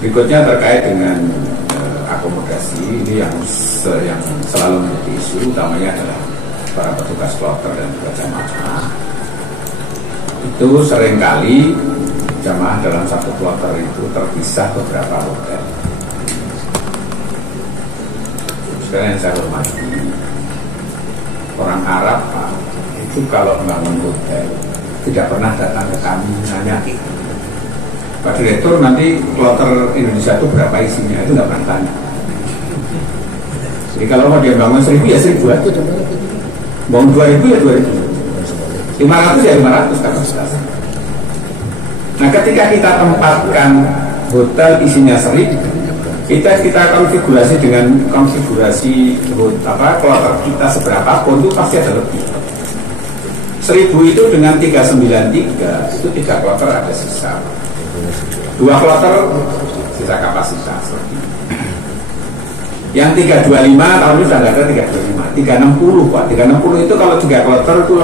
Berikutnya terkait dengan akomodasi, ini yang selalu menjadi isu utamanya adalah para petugas kloter dan juga jamaah. Itu seringkali jamaah dalam satu kloter itu terpisah beberapa hotel. Sekarang yang saya hormati, orang Arab Pak, itu kalau membangun hotel tidak pernah datang ke kami nanya Pak Direktur nanti kloter Indonesia itu berapa isinya, itu nggak pernah tanya. Jadi kalau mau dia bangun 1000 ya 1000 aja, bangun 2000 ya 2000, 500 ya 500 kapasitas. Nah ketika kita tempatkan hotel isinya 1000, kita konfigurasi dengan konfigurasi kloter kita seberapapun itu pasti ada lebih. 1000 itu dengan 393 itu 3 kloter ada sisa, 2 kloter sisa kapasitas. Yang 325 tahun ini sudah ada 325, 360 Pak, 360 itu kalau 3 kloter itu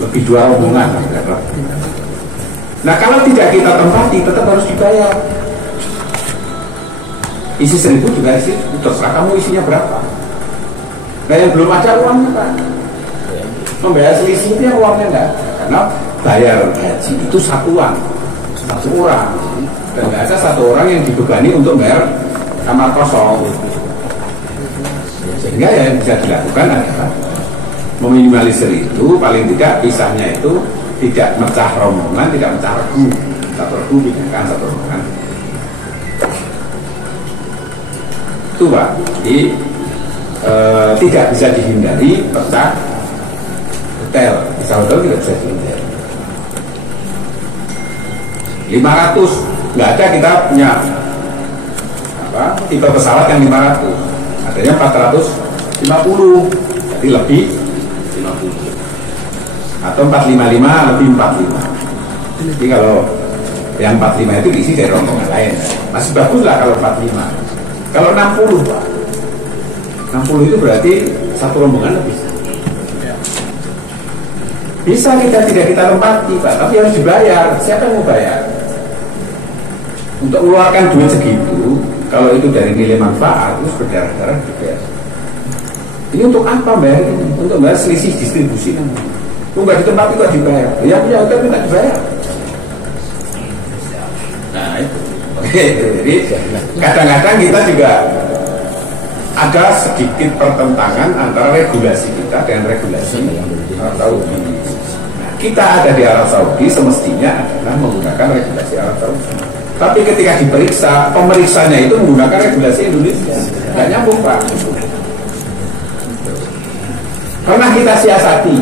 lebih 2 rombongan. Nah kalau tidak kita tempati tetap harus dibayar. Isi 1000 juga isi, terserah kamu isinya berapa. Nah yang belum ada uangnya Pak, membayar selisih itu yang uangnya enggak ada. Karena bayar gaji itu satuan, satu orang, dan nggak ada satu orang yang dibebani untuk bayar kamar kosong. Sehingga yang bisa dilakukan adalah meminimalisir itu, paling tidak pisahnya itu tidak mecah rombongan, tidak mecah regu. Satu regu kan satu rombongan. Itu Pak, jadi tidak bisa dihindari pecah hotel. Pecah hotel tidak bisa dihindari. 500 nggak ada, kita punya tipe pesawat yang 500, adanya 450, jadi lebih 50, atau 455 lebih 45. Jadi kalau yang 45 itu diisi dari rombongan lain, masih bagus lah kalau 45. Kalau 60 Pak, 60 itu berarti satu rombongan lebih. Bisa tidak kita tempati Pak, tapi harus dibayar. Siapa yang mau bayar? Untuk mengeluarkan duit segitu, kalau itu dari nilai manfaat, itu berdarah-darah juga. Ini untuk apa bayar ini? Untuk bayar selisih distribusi namanya. Nggak di tempat itu dibayar. Ya punya hotel minta dibayar. Nah itu. Jadi kadang-kadang kita juga ada sedikit pertentangan antara regulasi kita dengan regulasi Arab Saudi. Nah, kita ada di Arab Saudi semestinya adalah menggunakan regulasi Arab Saudi. Tapi ketika diperiksa, pemeriksanya itu menggunakan regulasi Indonesia. Nggak nyambung Pak. Pernah kita siasati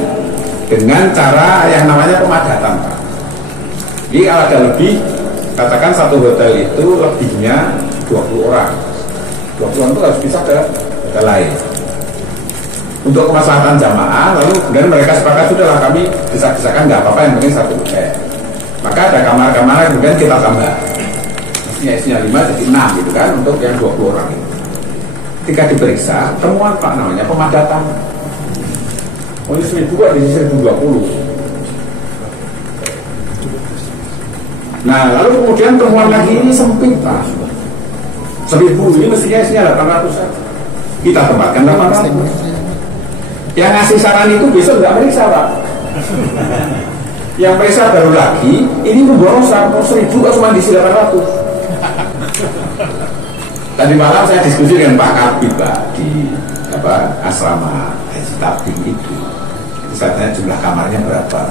dengan cara yang namanya pemadatan Pak. Jadi kalau ada lebih, katakan satu hotel itu lebihnya 20 orang. 20 orang itu harus bisa ke hotel lain. Untuk kemaslahatan jamaah, lalu kemudian mereka sepakat sudahlah kami bisa-bisakan nggak apa-apa yang penting satu hotel. Maka ada kamar-kamar yang kemudian kita tambah. Isinya 5 jadi 6 gitu kan untuk yang 20 orang itu. Ketika diperiksa, temuan Pak namanya pemadatan. Oh ini 1000 kok di 1020. Nah lalu kemudian temuan lagi ini sempit Pak. 1000 ini mestinya isinya 800 saja. Kita tempatkan 800. Yang ngasih saran itu besok nggak periksa Pak. Yang periksa baru lagi, ini pemborosan, 1000 kok cuma diisi 800. Tadi malam saya diskusi dengan Pak Kabid Pak di asrama Haji Tabing itu. Saya tanya jumlah kamarnya berapa?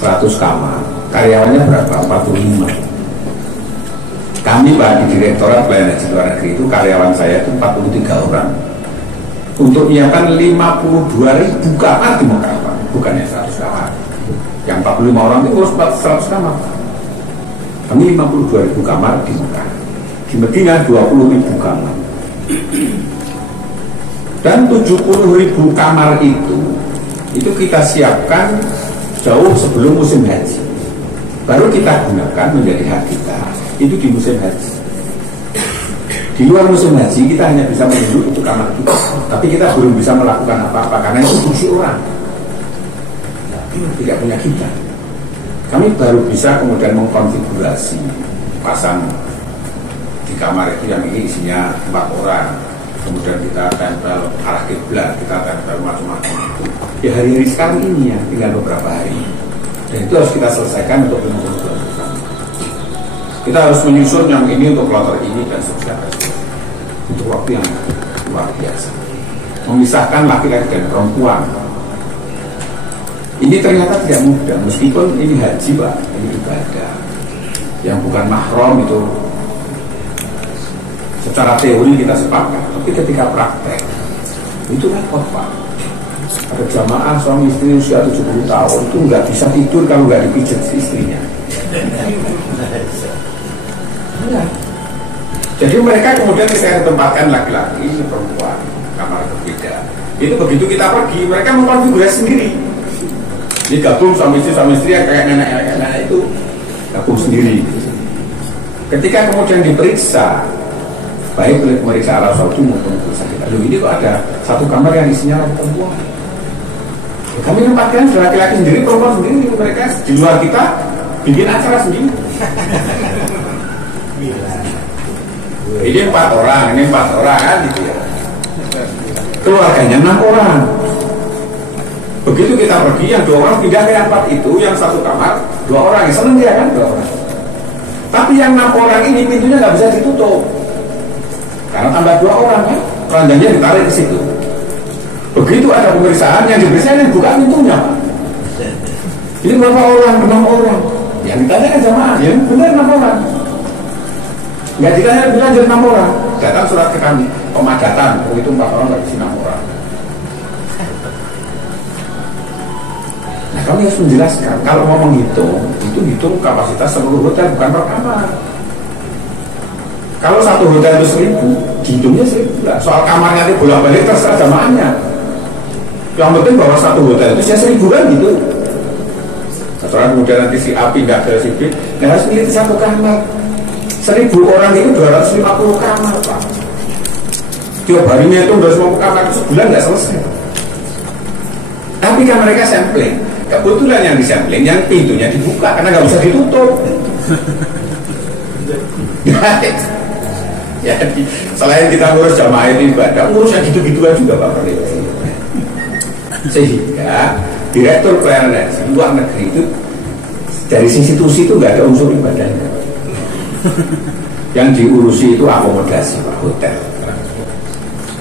100 kamar. Karyawannya berapa? 45. Kami Pak di Direktorat Pelayanan Haji Luar Negeri itu karyawan saya itu 43 orang. Untuk menyiapkan 52.000 kamar di Mekah Pak, bukannya 100 kamar. Yang 45 orang itu urus 100 kamar Pak. Kami 52.000 kamar di Mekah. Di Medina 20.000 kamar. Dan 70.000 kamar itu kita siapkan jauh sebelum musim haji. Baru kita gunakan menjadi hak kita itu di musim haji. Di luar musim haji kita hanya bisa menunduk itu kamar kita, tapi kita belum bisa melakukan apa-apa karena itu fungsi orang, tidak punya kita. Kami baru bisa kemudian mengkonfigurasi pasang di kamar itu yang ini isinya 4 orang, kemudian kita tempel arah kiblat, kita tempel macam-macam. Ya hari-hari sekarang ini ya, tinggal beberapa hari, dan itu harus kita selesaikan untuk menunggu. Kita harus menyusun yang ini untuk kloter ini dan seterusnya. Untuk waktu yang luar biasa, memisahkan laki-laki dan perempuan. Ini ternyata tidak mudah, meskipun ini haji Pak, ini ibadah yang bukan mahram itu. Secara teori kita sepakat, tapi ketika praktek itu repot Pak. Ada jamaah suami istri usia 70 tahun itu nggak bisa tidur kalau nggak dipijat istrinya. Ya. Jadi mereka kemudian saya tempatkan laki-laki, perempuan, kamar berbeda. Itu begitu kita pergi, mereka mengkonfigurasi sendiri. Ini gabung suami istri yang kayak nenek-nenek itu gabung sendiri. Ketika kemudian diperiksa, baik oleh pemeriksa Arab Saudi maupun pemeriksa kita, loh ini kok ada satu kamar yang isinya perempuan. Ya, kami tempatkan laki-laki sendiri, perempuan sendiri, mereka di luar kita bikin acara sendiri. Ini 4 orang, ini 4 orang kan gitu ya. Keluarganya 6 orang. Begitu kita pergi, yang 2 orang pindah ke yang 4 itu, yang 1 kamar 2 orang, ya seneng dia kan 2 orang. Tapi yang 6 orang ini pintunya nggak bisa ditutup, karena tambah 2 orang kan, ranjangnya ditarik ke situ. Begitu ada pemeriksaan, yang diperiksa yang buka pintunya Pak. Ini berapa orang? 6 orang. Yang ditanya kan jamaah, ya benar 6 orang. Nggak ditanya bilang jadi 6 orang. Datang surat ke kami, pemadatan, itu 4 orang nggak bisa 6 orang. Nah kami harus menjelaskan, kalau mau menghitung, itu hitung kapasitas seluruh hotel, bukan per kamar. Kalau satu hotel itu 1000, dihitungnya 1000 lah. Soal kamarnya itu bolak-balik terserah jamaahnya. Yang penting bahwa satu hotel itu saya 1000 kan gitu. Setelah kemudian nanti si A pindah ke si B, nggak harus milih satu kamar. 1000 orang itu 250 kamar Pak. Tiap harinya itu 250 kamar, itu sebulan nggak selesai. Tapi kan mereka sampling. Kebetulan yang disampling, yang pintunya dibuka karena nggak bisa ditutup. Ya, selain kita ngurus jamaah itu ibadah, ngurus yang gitu-gituan juga Pak Perli. Sehingga direktur pelayanan luar negeri itu dari institusi itu nggak ada unsur ibadahnya. Yang diurusi itu akomodasi Pak, hotel.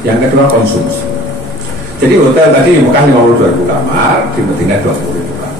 Yang kedua konsumsi. Jadi hotel tadi di Mekah 52.000 kamar, di Madinah 20.000 kamar.